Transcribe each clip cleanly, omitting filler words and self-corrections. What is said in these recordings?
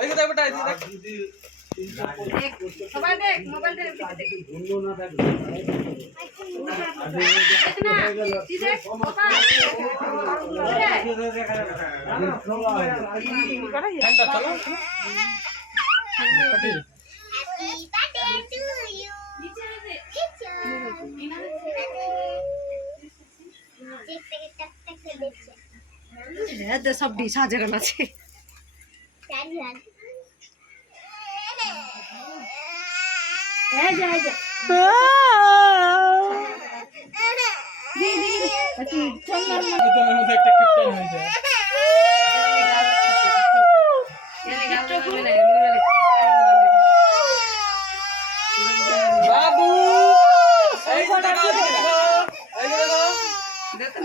এই যে দেখ বেটা, এই যে দেখ। সবাই দেখ মোবাইল দেখ বন্ধু না দেখ না তুই দেখ বাবা ফ্যানটা চালা। সব ডিশ হাজার আছে তোমার মধ্যে একটা ক্যাপ্টেন হয়ে যায়। বাবু এই যে দেখো, এই যে দেখো।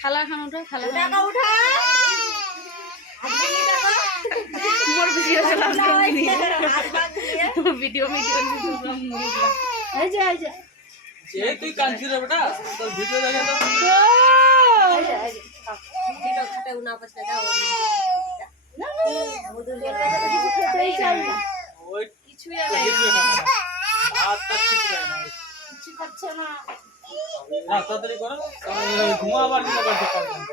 খালা খান উঠা খালা টাকা উঠা মোর ভিডিও চলাম ভিডিও এই যে যে তুই কাঁদছিস রে বেটা, তোর ভিডিও দেখে তো ভিডিও খাটে উনা পাশে দাও ওই কিছুই হাতটা ঠিক যায় না। কিছু করছে না তাড়াতাড়ি করো, ঘুমাবার দিন আবার দোকান বন্ধ।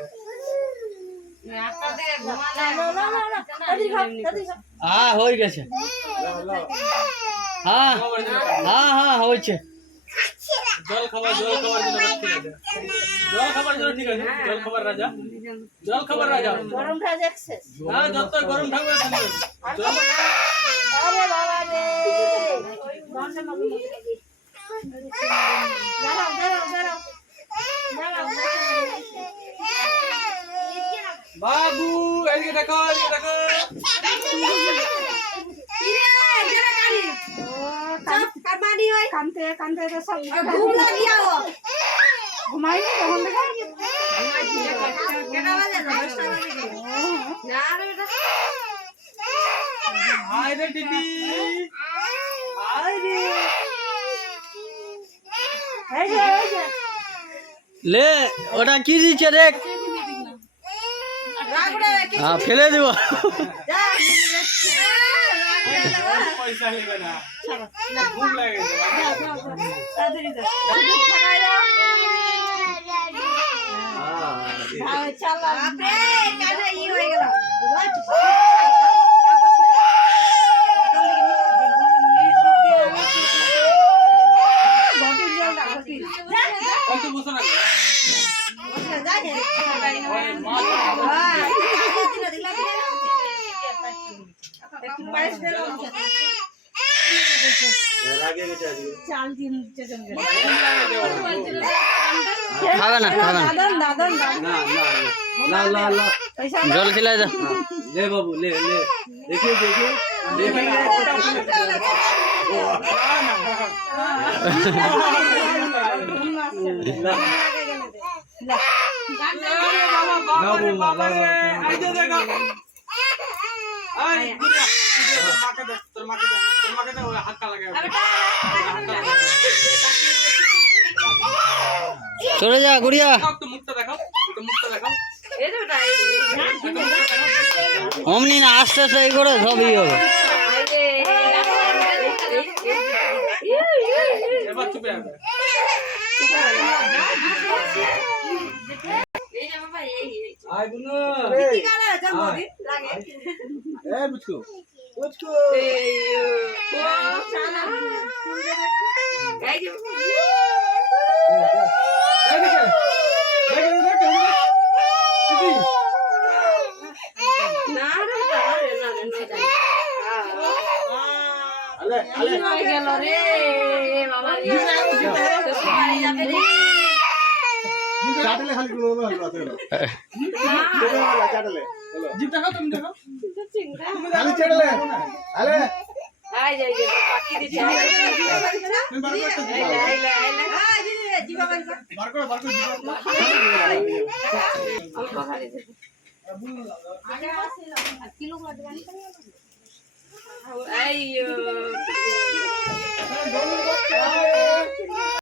হ্যাঁ হয়ে গেছে, হ্যাঁ হ্যাঁ হ্যাঁ হয়েছে। জল খাবার জন্য ঠিক আছে, জল খাবার জন্য ঠিক আছে, জল খাবার রাজা, জল খাবার রাজা। গরম রাজ এক্সেস হ্যাঁ যত গরম থাকবে জল। আরে বাবা রে বন্ধ মগ দাঁড়াও বাবু এইদিকে দেখো, এইদিকে দেখো। কানতে সব ঘুম লাগিয়া ঘুমাই তখন দেখা আয় রে দিদি, আয় রে। লে ওটা কি দিচ্ছে রে? হ্যাঁ ফেলে দিব। পয়সা নেবে না, ঘুম লাগে। কত বছর আগে খাবে না, খাবে না, জল খিলাই যা। ले बाबू ले ले, देखिए देखिए देखिए। চলে যা গুড়িয়া, মুখটা দেখাও, মুখটা দেখাও। অমনি না আস্তে আস্তে এই করে সবই হবে। এবার চুপে যাবে। আয় বুনু, এই বুঝকো বুঝকো চাটলে খালি গুলো আছে না চাটলে জিপটা খাও, তুমি দেখো খালি চাটলে আরে আই যাই যে পাকি দিছি তুমি বার করতে আইলা জিবা বার করো জিবা অল্প খালি আগে আসিল কিলো লাগবে আইয়ো